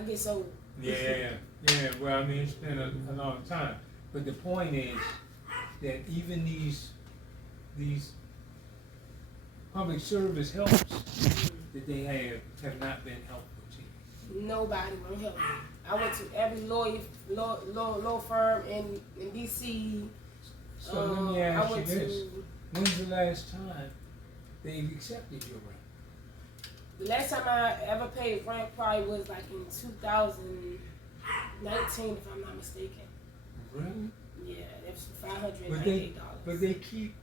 I get so. Yeah. Well, I mean, it's been a long time, but the point is that even these public service helps that they have not been helpful to you. Nobody won't help me. I went to every law firm in DC. So let me ask you this: when's the last time they've accepted your rent? The last time I ever paid rent probably was like in 2019, if I'm not mistaken. Really? Yeah, it was $598. But they keep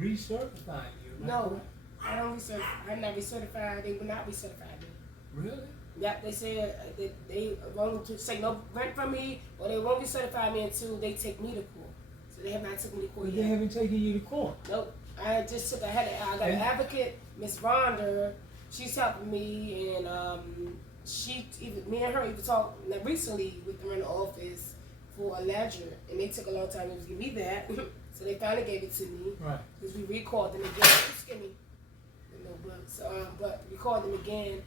recertifying you, right? No, I don't recertify. I'm not recertified. They will not recertify me. Really? Yeah, they said that they won't take no rent from me, or they won't recertify me until they take me to court. So they have not taken me to court But yet. they haven't taken you to court. Nope. I got an advocate, Miss Rhonda. She's helping me, and me and her even talked recently with the rental office for a ledger, and they took a long time to give me that. So they finally gave it to me. Right. Because we recalled them again. Excuse me. No bugs. But we called them again.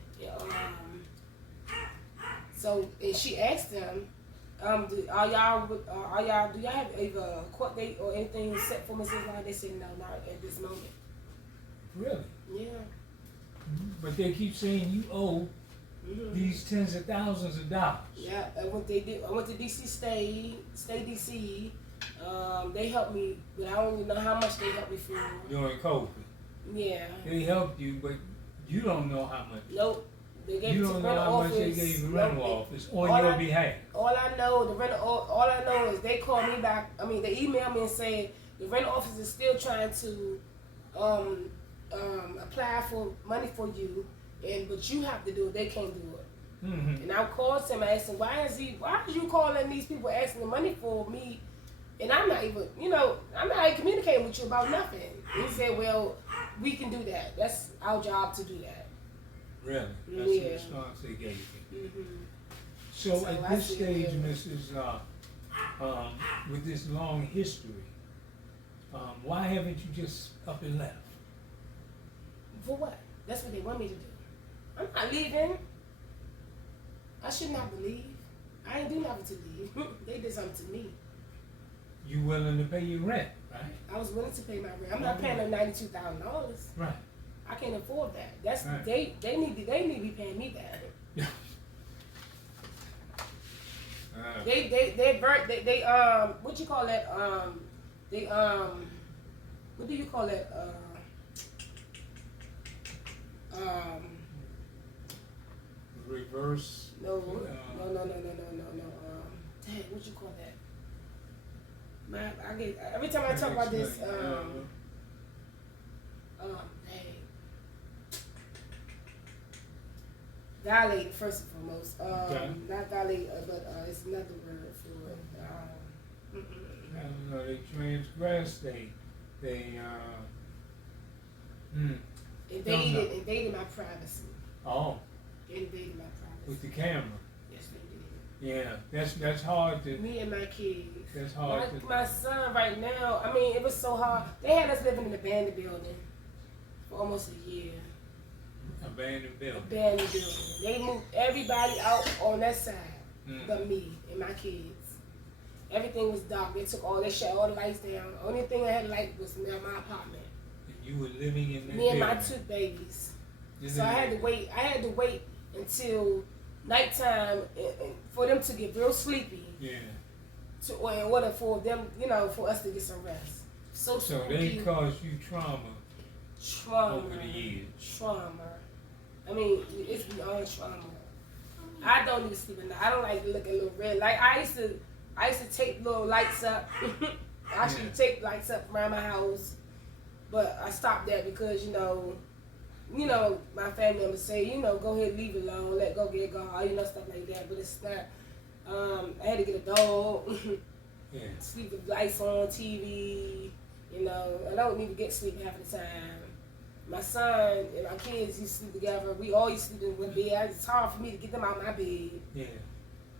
So and she asked them, do y'all have either a court date or anything set for Mrs. Line? They said no, not at this moment. Really? Yeah. But they keep saying you owe these tens of thousands of dollars. Yeah, I went to DC stay DC. They helped me, but I don't even know how much they helped me for. During COVID. Yeah. They helped you, but you don't know how much. Nope. They gave You it to don't the know rental how office. much they gave the rental office on your behalf. All I know, all I know is they called me back. I mean, they emailed me and said the rental office is still trying to apply for money for you, but you have to do it. They can't do it. Mm-hmm. And I called him and asked him, why is you calling these people asking the money for me? And I'm not even communicating with you about nothing. And he said, well, we can do that. That's our job to do that. Really? That's the response they gave you. Mm-hmm. So at this stage, Mrs. With this long history, why haven't you just up and left? For what? That's what they want me to do. I'm not leaving. I shouldn't have to leave. I ain't do nothing to leave. They did something to me. You willing to pay your rent, right? I was willing to pay my rent. I'm not paying them $92,000. Right. I can't afford that. That's right. They need to be paying me that. They what you call that? What do you call that? Reverse. No. Dang, what you call that? Every time I talk about this, violate first and foremost. Not violate, but it's another word for it. I don't know. They transgress. They invaded my privacy. Oh. They invaded my privacy. With the camera. Yes, they did. Yeah, that's hard to. Me and my kids. That's hard to. My son right now. I mean, it was so hard. They had us living in an abandoned building for almost a year. Abandoned building. Abandoned building. They moved everybody out on that side, but me and my kids. Everything was dark. They shut all the lights down. Only thing that had light was my apartment. And you were living in that Me and building. my 2 babies. Isn't So I had to wait until nighttime for them to get real sleepy. Yeah. In order for them, for us to get some rest. So they caused you trauma over the years. Trauma. I mean, it's beyond trauma. I don't even sleep at night. I don't like to look at little red light. I used to take little lights up. I should take lights up around my house, but I stopped that because my family members say, go ahead, leave it alone, let go, get God, stuff like that. But it's not. I had to get a dog. Sleep with lights on, TV. I don't even get sleep half the time. My son and my kids used to sleep together. We all used to sleep in one bed. It's hard for me to get them out of my bed. Yeah.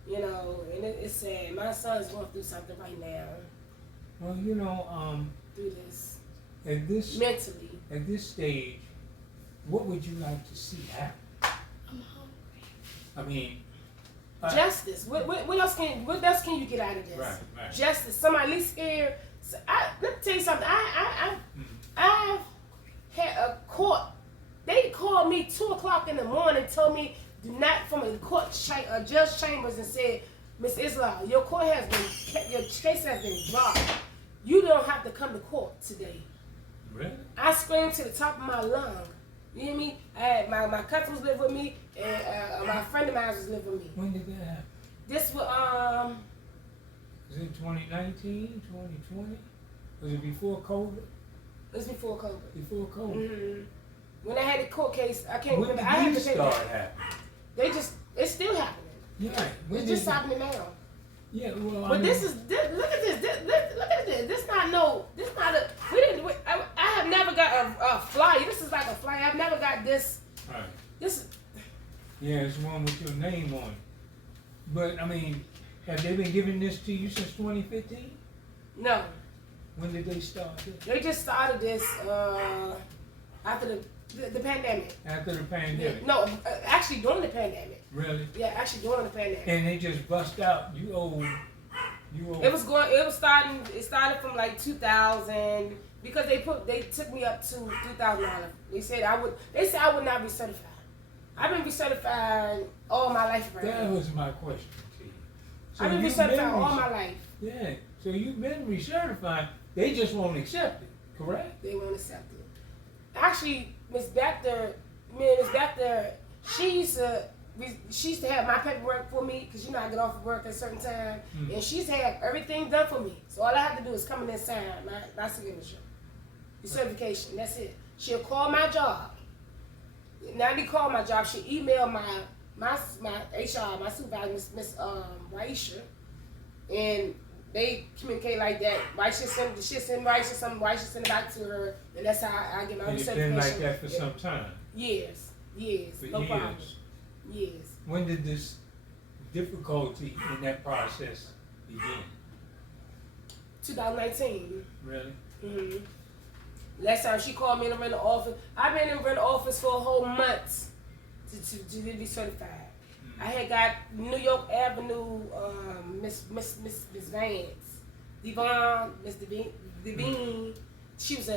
And it's sad. My son's going through something right now. Well, through this. Mentally. At this stage, what would you like to see happen? I'm hungry. I mean, Justice. What else can you get out of this? Right. Justice. Somebody at least scared. So let me tell you something. I've had a court. They called me 2:00 in the morning, told me do not from a judge chambers and said, Miss Islam, your case has been dropped. You don't have to come to court today. Really? I screamed to the top of my lung. You hear me? I had my cousin was living with me, and my friend of mine was living with me. When did that happen? This was Was it 2019, 2020? Was it before COVID? It was before COVID. Before COVID. Mm-hmm. When I had the court case, I can't remember. I When had did to these pay start that. happening? It's still happening. Yeah. It's just happening now. Yeah, well, But look at this. Look at this. This not a. I have never got a flyer. This is like a flyer. I've never got this. Right. This. Yeah, it's one with your name on it. But I mean, have they been giving this to you since 2015? No. When did they start this? They just started this after the pandemic. After the pandemic? Yeah, no, actually during the pandemic. Really? Yeah, actually during the pandemic. And they just bust out. You owe. It started from like 2000 because they took me up to $3,000. They said I would not be certified. I've been recertified all my life. Right That now. was my question to you. So I've been recertified all my life. Yeah. So you've been recertified. They just won't accept it, correct? They won't accept it. Actually, Miss Bacter, she used to have my paperwork for me because I get off of work at a certain time, and she used to have everything done for me. So all I have to do is come in and sign my signature, the certification. That's it. She'll call my job. Now they call my job. She email my HR, my supervisor, Miss Raisha, and they communicate like that. Raisha send Raisha something. Raisha send it back to her, and that's how I get my certification. It's been like that for some time. Years, For no years. problem. Years. When did this difficulty in that process begin? 2019. Really? Mm-hmm. Last time she called me in the rental office, I've been in the rental office for a whole month to be certified. I had got New York Avenue, Miss Vance, Miss Devine. She was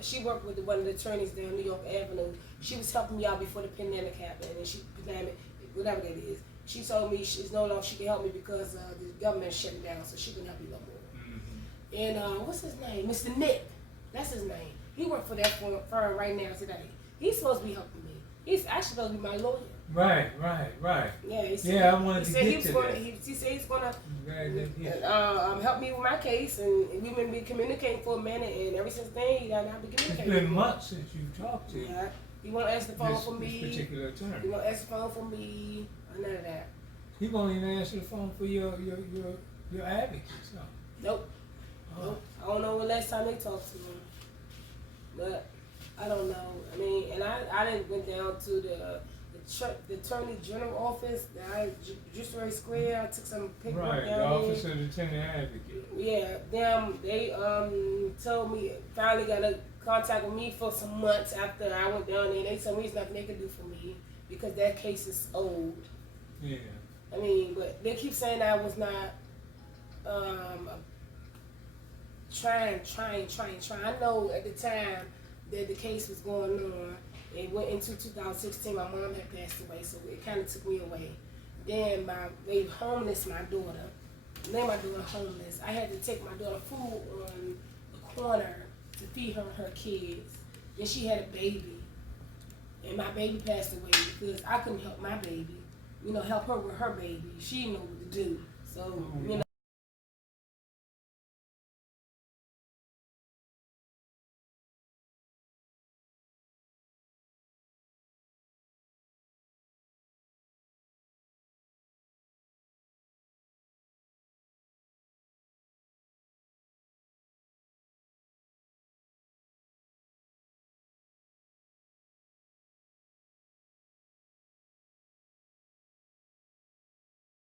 she worked with one of the attorneys down New York Avenue. She was helping me out before the pandemic happened, and whatever that is. She told me she's no longer she can help me because the government shut down, so she can help me no more. And what's his name? Mr. Nick. That's his name. He worked for that firm right now today. He's supposed to be helping me. He's actually supposed to be my lawyer. Right. Yeah, I wanted to get to that. He said he's going to help me with my case, and we've been communicating for a minute, and ever since then, he doesn't have to communicate. It's been months since you've talked to him. Yeah. He won't answer the phone for me. This particular attorney. He won't answer the phone for me, or none of that. He won't even answer the phone for your advocates. No. Nope. Nope. I don't know when last time they talked to him. But I don't know. I mean, and I didn't went down to the Attorney General office, Judiciary Square. I took some paperwork down there. Right, the Office of the Attorney Advocate. Yeah, they told me, finally got in contact with me for some months after I went down there. And they told me there's nothing they can do for me because that case is old. Yeah. I mean, but they keep saying I was not trying. I know at the time that the case was going on, it went into 2016. My mom had passed away, so it kind of took me away. Then they homeless my daughter. Made my daughter homeless. I had to take my daughter food on the corner to feed her kids. Then she had a baby, and my baby passed away because I couldn't help my baby. Help her with her baby. She didn't know what to do. So